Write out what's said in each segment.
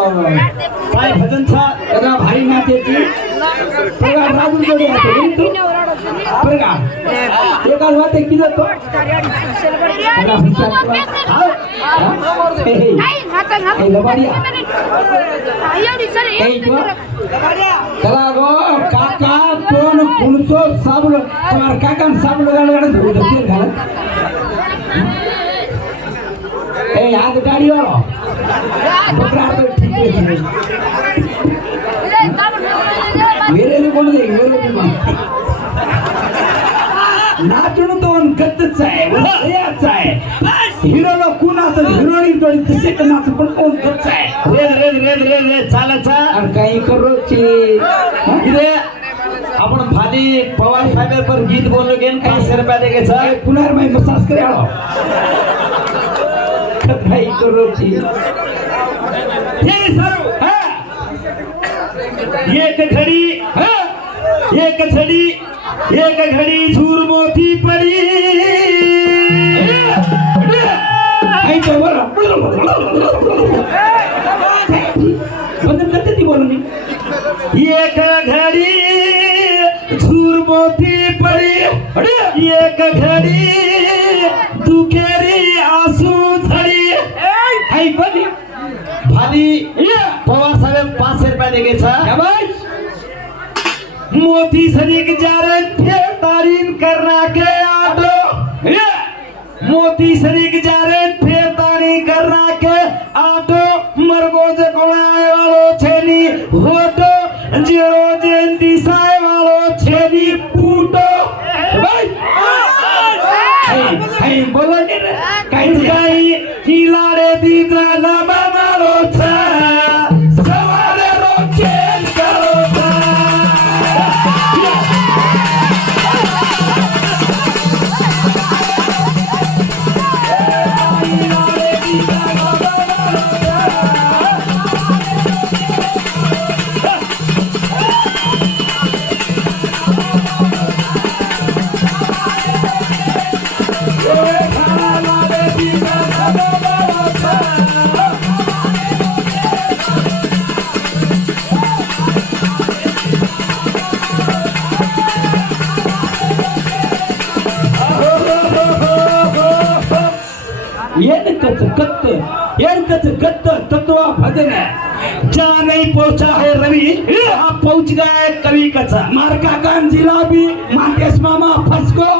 काय भजनचा त्याला भारी नात्याची पगार राजून जोडी आहे तो बरं का एकाच वाटे किती जातो त्याला गो काका तोन कुणसो साबलो तुम्हार काका साबलो गाडा धुते घालत ए आज गाडी वालो बकरा तो ठीक है मेरे लिए कोण दे मेरे लिए नाचून तो गत्तच आहे वयाचा आहे हिरोला कुणाचं हिरोईन तो तसे नाच पण कोण गत्तच आहे रे चालायचा आणि काही करोची इथे आपण भाली पवार साहेब पर गीत बोललो गेन 500 रुपया देगा पुनर्मय मसाज करे आलो काही करोची हे सर एक घड़ी झूर मोती पड़ी आई तो बरं बंद करते ती बोलून एक घड़ी झूर मोती पड़ी एक घड़ी दुखेरी आंसू झड़ी आई बनी भाली पवार साहेब 500 रुपया देगे भाई मोती सरिक जारे थे तारीन करना के आटो मोती सरिक जारे थे तारी करना के आटो मरगो जे कोणाय वालो छेनी होटो जेरो जयंती साय वालो छेनी पूटो भाई आई बोलो ने काही किलाडे दी जाना मारो छा सवारे रोके करो गत्त तत्व भजन जहाँ नहीं पहुंचा है रवि वहाँ पहुंच गया है कवि कचा मार काका जिलाबी मांकेश मामा फसको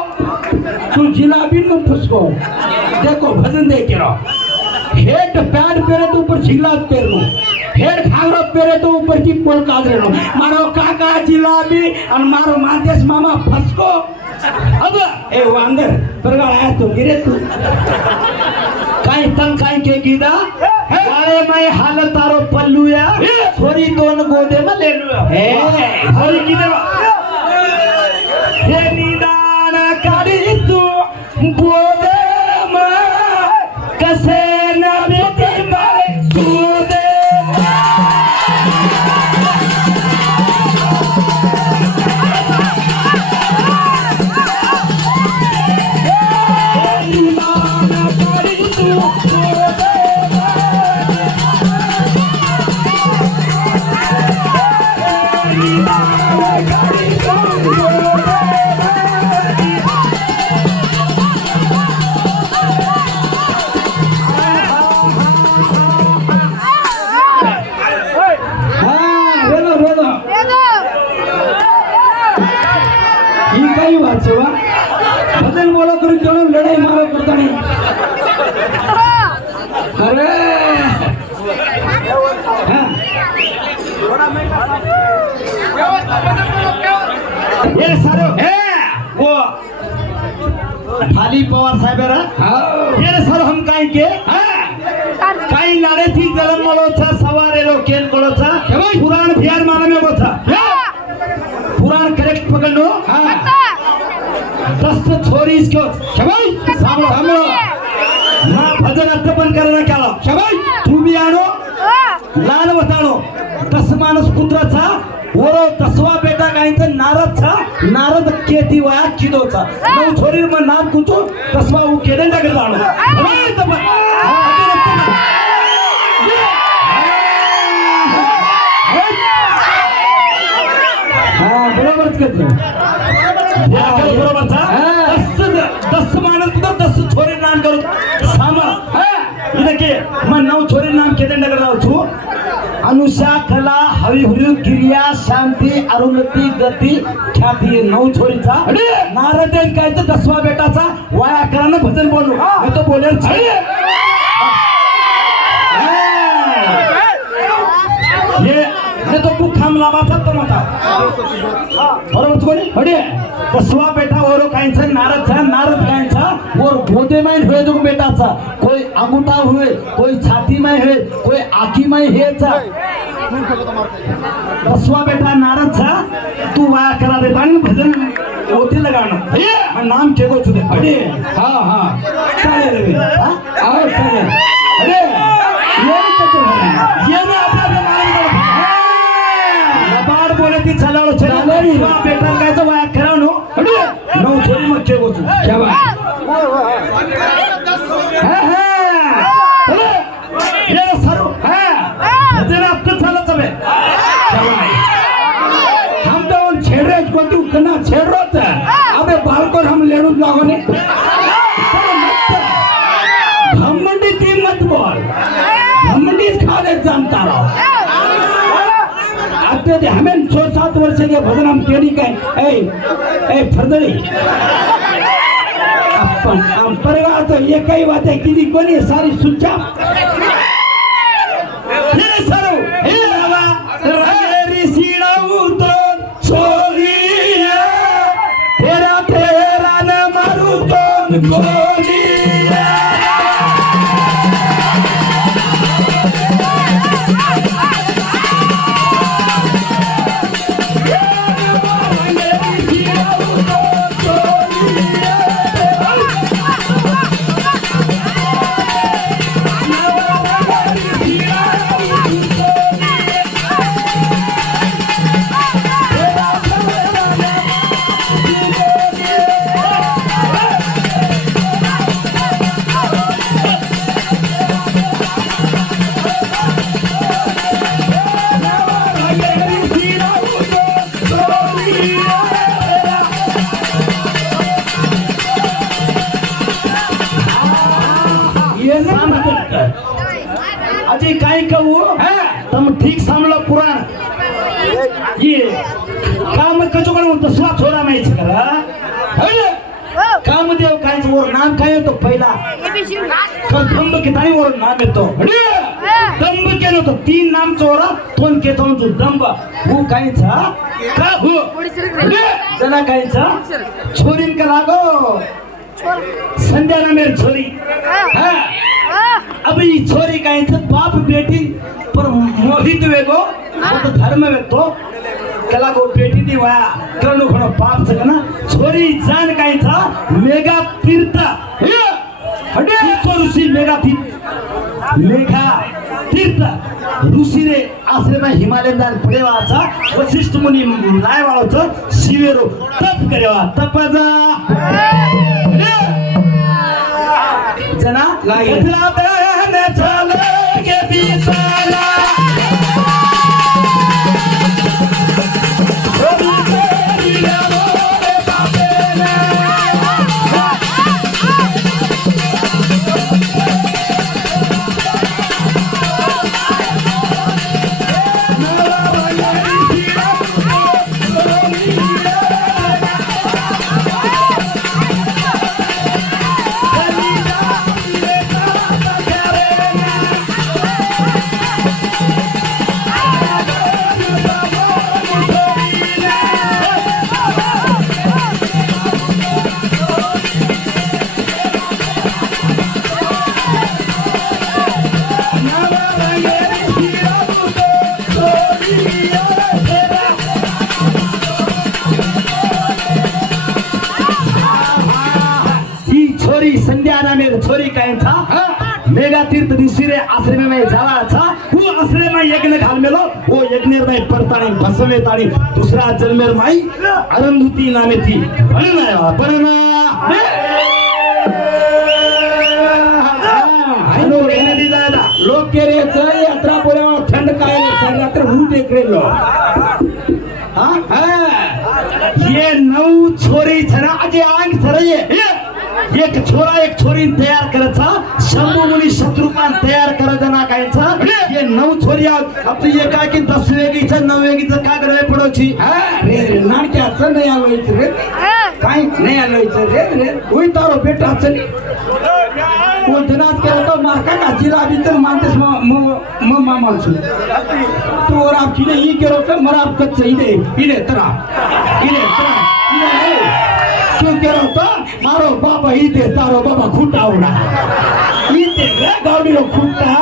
तू जिलाबी न फसको देखो भजन दे के रहो हेड पैड पेरे तो ऊपर झिगलात पेरो हेड खागरो पेरे तो ऊपर की पोल कादरेनो मारो काका जिलाबी और मारो मांकेश मामा फसको अब ए वो अंदर परगाळ आया तो गिरे तू काय तन काय के गीदा गाळे मैं हाल तारो पल्लूया छोरी दोन गोदे में ले लूया हरी गीदा हे निदान काढी तू गोदे में कसे न बेटी मारे गोदे भजन बोलो करू चलो लड़ाई मारो पड़ता नहीं अरे ये सारो वो भाली पवार साहेब ये सर हम काय के काही लाडे थी जलम मलो था सवारे रो केन करो था पुराण बिहार माने में वो था पुराण करेक्ट पकड़ो दस्त छोरी इसको शबाई सामो मां भजन अत्तपन करना क्या लो शबाई तू भी आनो लाल बतानो 10 माणूस पुत्राचा ओरो 10वा बेटा काहींचा नारदचा नारद केती वया चिदोचा 9 छोरी मग नाम कुतो 10वा उ केडे टाकले जाणो बरोबरचा दस माणूस दस छोरी नाम करू सामा ಇದಕ್ಕೆ ನಾವು छोरी नाम केदंडगर रावछु अनुषा कला हवी हुरी क्रिया शांती अरुणती गती ख्याती नऊ छोरीचा नारद कायचं 10वा बेटाचा वाया करानं भजन बोलू मी तो बोलेल ये तो खूप खाम लावाचा तो मोठा बरोबर कोणी अडे 10वा बेटा ओरो कायचा नारद कायचा और गोदे में हुए जो बेटाचा कोई अंगूठा हुए कोई छाती में है कोई आखी में हेचा 10वा बेटा नारद चा तू वाया करा दे आणि भजन होते लगाना मैं नाम केगो छुदे अडे हां चालेल रे आओ चालेल अडे ये ना आपला लबाड बोले ती चलावलं चलावलं बेटा कायचं वाया करा नो अडे नऊ छोरी मग केगो छु शाबाश ये सर्व भजन आपलं चालत हवे हम तो छेड़ रहे को तू कना छेड़ रोच अबे बाल को हम लेणू लागोने घमंडी की मत बोल घमंडी खाले जानता रहो आते दे हमें 6-7 वर्ष के भजन हम केली काय ए फरदरी अपन हम परगा तो ये कई बातें की कोनी सारी सुचा ये सर्व हे बाबा रंगेरी सीडाऊ तो छोरिया तेरा न मारू तो गोलिया अजय काय कहू तम ठीक सामला पुराण ये काम कचो कण दसवा छोरा माहित करा कामदेव कायच वर नाम काय येतो पहिला दंब कितानी वर नाम येतो दंब केलो तो 3 नाम चोरा तोन केतो तो दंब हु कायचा का हु जना कायचा छोरीन का लागो संध्या ना मेरी छोरी अब ये छोरी कायचं बाप बेटी पर मोहित वेगो तो धर्म वेतो कला को बेटी दी वाया करणो खणो बाप सगना छोरी जान कायचा मेगा तीर्थ हडे ऋषी मेगा तीर्थ ऋषी रे आश्रम हिमालय जान पडेवाचा वशिष्ठ मुनी लाय वाळोचं शिवेरो तप करेवा तपजा जना लागला बहन चले के बिसाला छोरी काय था मेगा तीर्थ दिसरे आश्रम में जाला था वो आश्रम में यज्ञ घाल मेलो वो यज्ञ में परताणी भस्मे ताणी दूसरा जन्मेर माई अरुंधती नामे थी परणा लोग के रे यात्रा बोले ठंड काय रात्र हूं देख रे लो हां हे 9 छोरी छे ना अजे आंग छरे एक छोरा एक छोरी तयार करायचा शंभू मुली शत्रुपान तयार करायचा ना कायचा हे 9 छोरी आपली एका की 10 वेगीचं 9 वेगीचं का गरज पडोची रे रे नाटक्याचं नाही आलो इथं रे काही नाही आलो इथं रे रे होई तारो बेटा चली वो जनात केलं तो माका का जिलाबी तर मानतेस म मामा छु तू और आप किने ही केरो तर मरा आप कच्चे इले तरा तू केरो तो मारो बाबा इथे तारो बाबा खुटा उडा इथे रे गावडी रो खुटा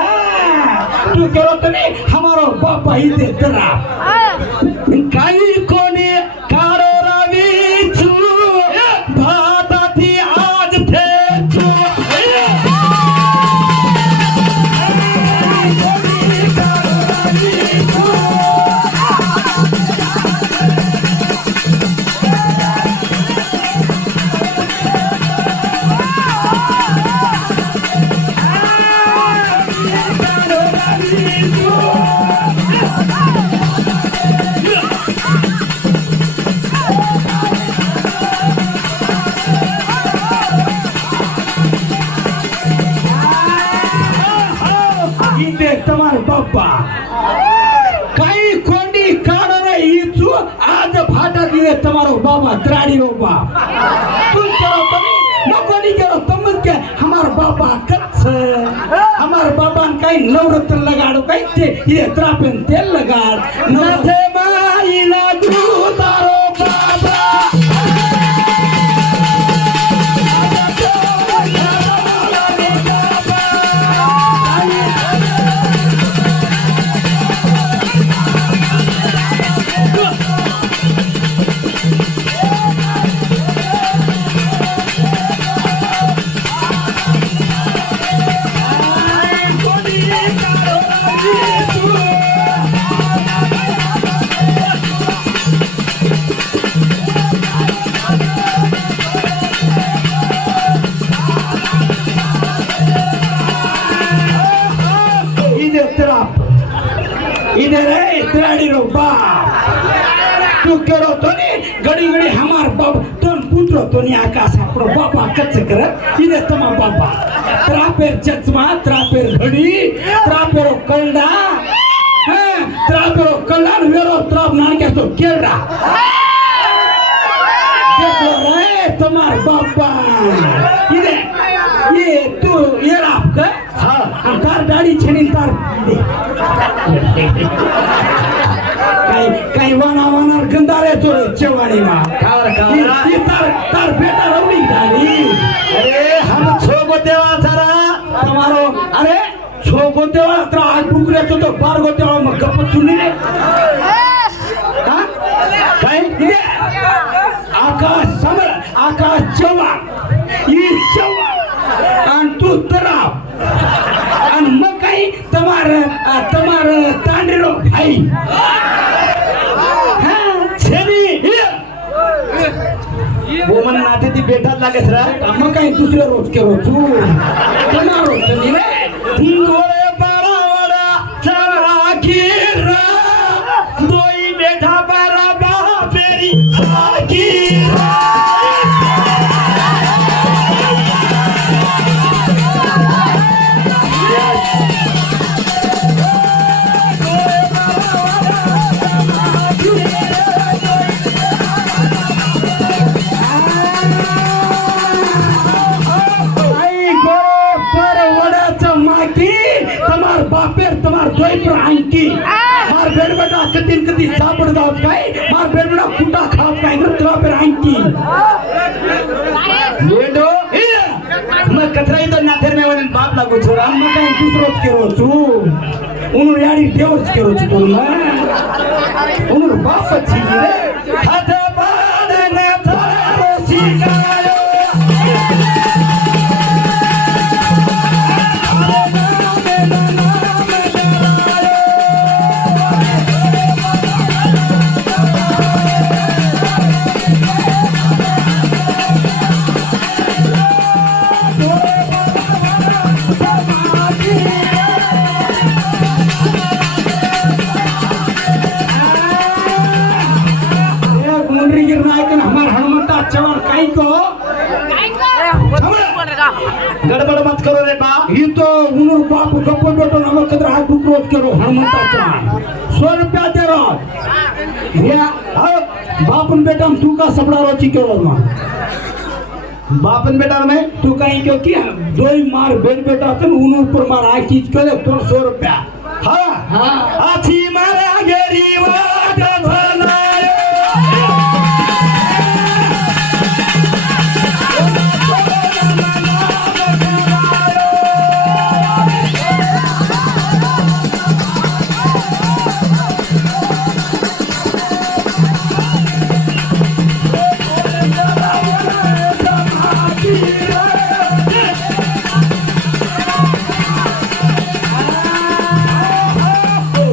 तू केरो तो नाही हमारो बाबा इथे तरा काही कोणी कारो रावी छू भाताती आज थे छू इथे तुम्हार बाप्पा काही कोंडी काढो रे इचू आज फाटा दिले तुम्हारो बाबा त्राडी रो बाप तू करो तनी नकोनी करो तुम के हमार बाबा कच्छ हमार बाबा काही नवरत्न लगाडो काही ते ये त्रापेन तेल लगाड नथे माई लागू तारो बाबा इधर त्राडी रो बाप तू करो तो नहीं घड़ी घड़ी हमार बाप तुम पुत्रो तो नहीं आकाश आपरो बाबा कच्च कर इधर तमा बाबा त्रापेर चश्मा त्रापेर घड़ी त्रापेरो कलडा हां त्रापेरो कलडा वेरो त्राप नानके तो केड़ा देखो रे तुम्हार बाबा इधर ये तू ये आपका हाँ तार दाढ़ी छनी तार काही वाना गंधारे चोरे चेवाणी मा ये तार बेटा रवली डाली अरे हम छोगो देवा जरा तुम्हारो अरे छोगो देवा तर आग बुकरे तो 12 गो देवा मग गप्प चुनी रे हां काय ये आकाश समर आकाश चवा ये चवा आणि तू तराप आणि मग काही તમાર તાંડરો ભાઈ હા छेनी वो मन नाते ती बेटा लागे सरा मग काही दुसरे रोज केलो तू तुम्हारो चली रे गोळे बारावडा चला गिरा दोई बेटा बारा बापेरी गिरा तुम्हार दोई पर आंकी मार बेड बेटा कतीन कती सापड़ दाव काय मार बेड बेटा कुंडा खाव काय नत्रा पर आंकी लेडो मैं कतराई तो नाथेर में वन बाप लागो छोरा मग काय दुसरोच केरो छु उनु याडी देवच केरो छु तू ना उनु बाप छी रे हाथ बाड ना थारो शिकायो मुंडरी गिरनाय लेकिन हमार हनुमंता चव्हाण काही को गडबड मत करो रे बा ही तो उन्होंने बाप गप्पो बेटो नमक कदर हाथ क्रोध करो हनुमंता चव्हाण 100 रुपया दे रहा या बापन बेटा तू का सपड़ा रोची के वर्मा बापन बेटा में तू कहीं क्यों किया दो ही मार बेटा तो उन्होंने ऊपर मार आए चीज करे तो 100 रुपया हाँ हाँ आची मारा गेरी वाटा भनायो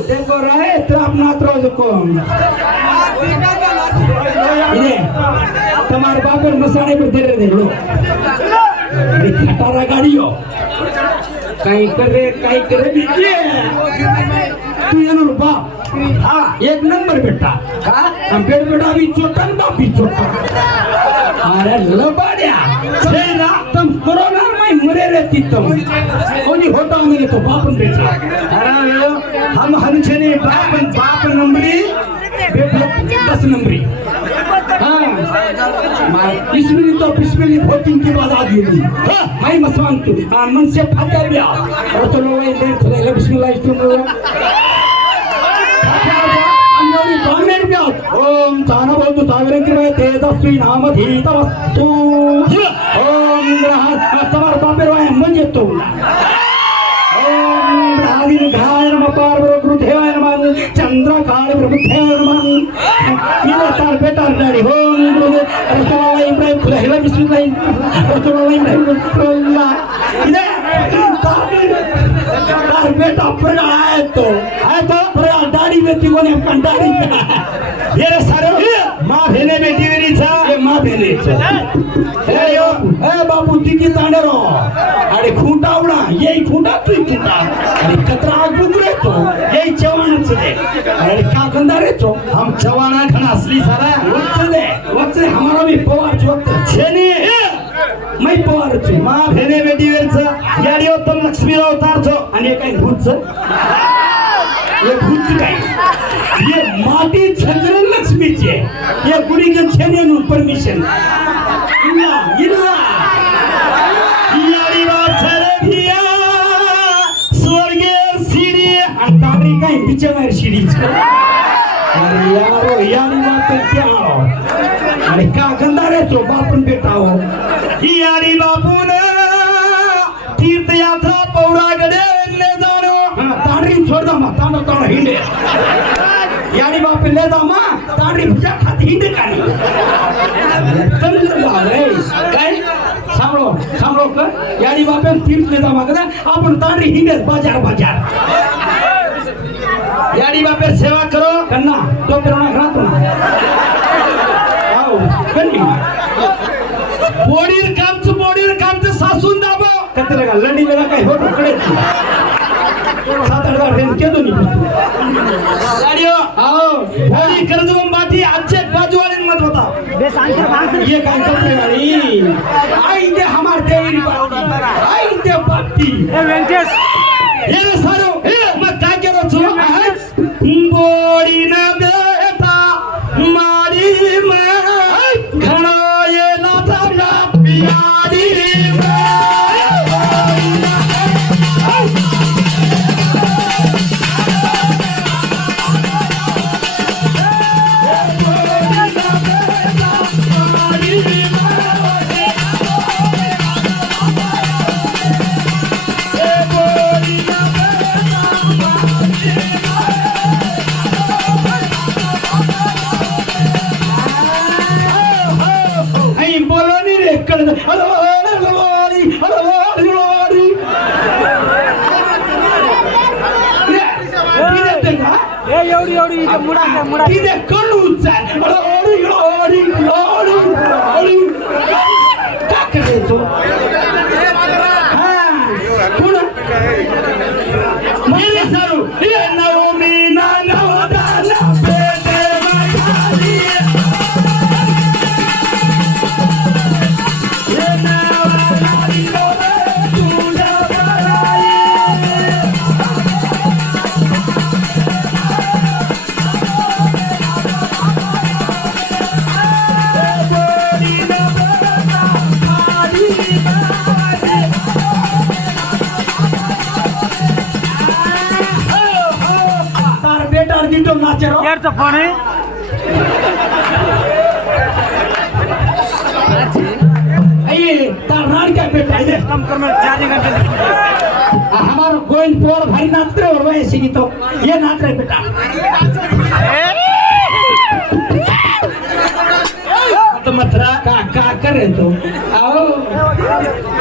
देखो रहे तो अपना त्रोज को ये तुम्हारे बाप और मसाने पर दे रहे लो ये खटारा गाड़ी हो कहीं करे बीजे तू ये नो बाप हाँ एक नंबर बेटा हाँ हम बेटा भी छोटा बाप भी छोटा अरे लबाड़िया सेना तुम कोरोना में मरे रहती तुम कोई होता मेरे तो बापन बेटा अरे हम हंचने बाप नंबरी 10 नंबरी हाँ बिस्मिल्लाह वोटिंग के बाद आ गई मैं मसवान तू मन से फातर गया और चलो ये देख खुदा बिस्मिल्लाह ओम तानबोधु सागरंकृ तेजस्वी नामधीत वस्तु ओम समर बापेर वाय म्हणजे तो ओम राधिघाय नमः पार्वती कृतेय नमः चंद्रकाल प्रभुतेय नमः ये तार बेटा डाडी ओम गुरु रसोलाई इब्राहिम खुदा हिला बिस्मिल्लाह रसोलाई इब्राहिम इधर तार बेटा पर आए तो पर दाढ़ी में तिगोने अपन दाढ़ी ये रे सारे माँ भेने बेटी मेरी सा ये माँ भेने ए बाबू तिकी तांडरो अरे खूंटा उडा यही खूंटा तू खूंटा अरे कतरा आग बुगरे तो यही चव्हाणच दे अरे का गंधारे तो हम चवाना खना असली सारा वक्त हमारा भी पवार वक्त छेनी मैं पवार छे माँ भेने बेटी वेरचा याडी उत्तम लक्ष्मीराव तारचो आणि काय भूतच ये भूत काय ये माटी छंद्र लक्ष्मीचे ये गुडी के छेने नु परमिशन इल्ला याडी बाप छरे भिया स्वर्गे सीडी अंतारी काय बिचवर शिरीच अरे यारो यारी बात क्या हो अरे का गंधारे चो बापन बेटा हो याडी बापून तीर्थयात्रा पौरागडे ले जाणो तांडरी छोड़ दा मा तांडो हिंडे यानी बाप ले दा मा तांडरी भुजा खाती हिंडे कानी चल रे काय सांभळो कर यानी बाप तीर्थ ले दा मा कदा आपण तांडरी हिंडे बाजार याडी बापे सेवा करो कन्ना तो पेरोना घरात ना आओ कन्नी बोडीर कामचं सासून दाबो कते लगा लंडी लगा काय हो कडे 7-8 बार रेन के दो नहीं गाडियो आओ बोडी कर्जवम बाटी आजचे बाजूवालीन मत होता ये काय करते गाड़ी आई दे हमार देरी बाटी आई दे बाटी ये रे सारो मग काय केलो छो बोडी ना बेटा मारी मा घणो ये ना थांबला पियाडी एवढी मुडा तिथे कळूच का करायचो मेरे सारू ये नवमी ना नवदाना बेटे माली शेअरचा फोन आहे ये तार रान क्या बेटा ये कम कर मैं चार्जिंग करके हमारा गोविंद पोर भारी नाच रहे और वैसे ही तो ये नाच रहे बेटा तो मथुरा का कर रहे तो आओ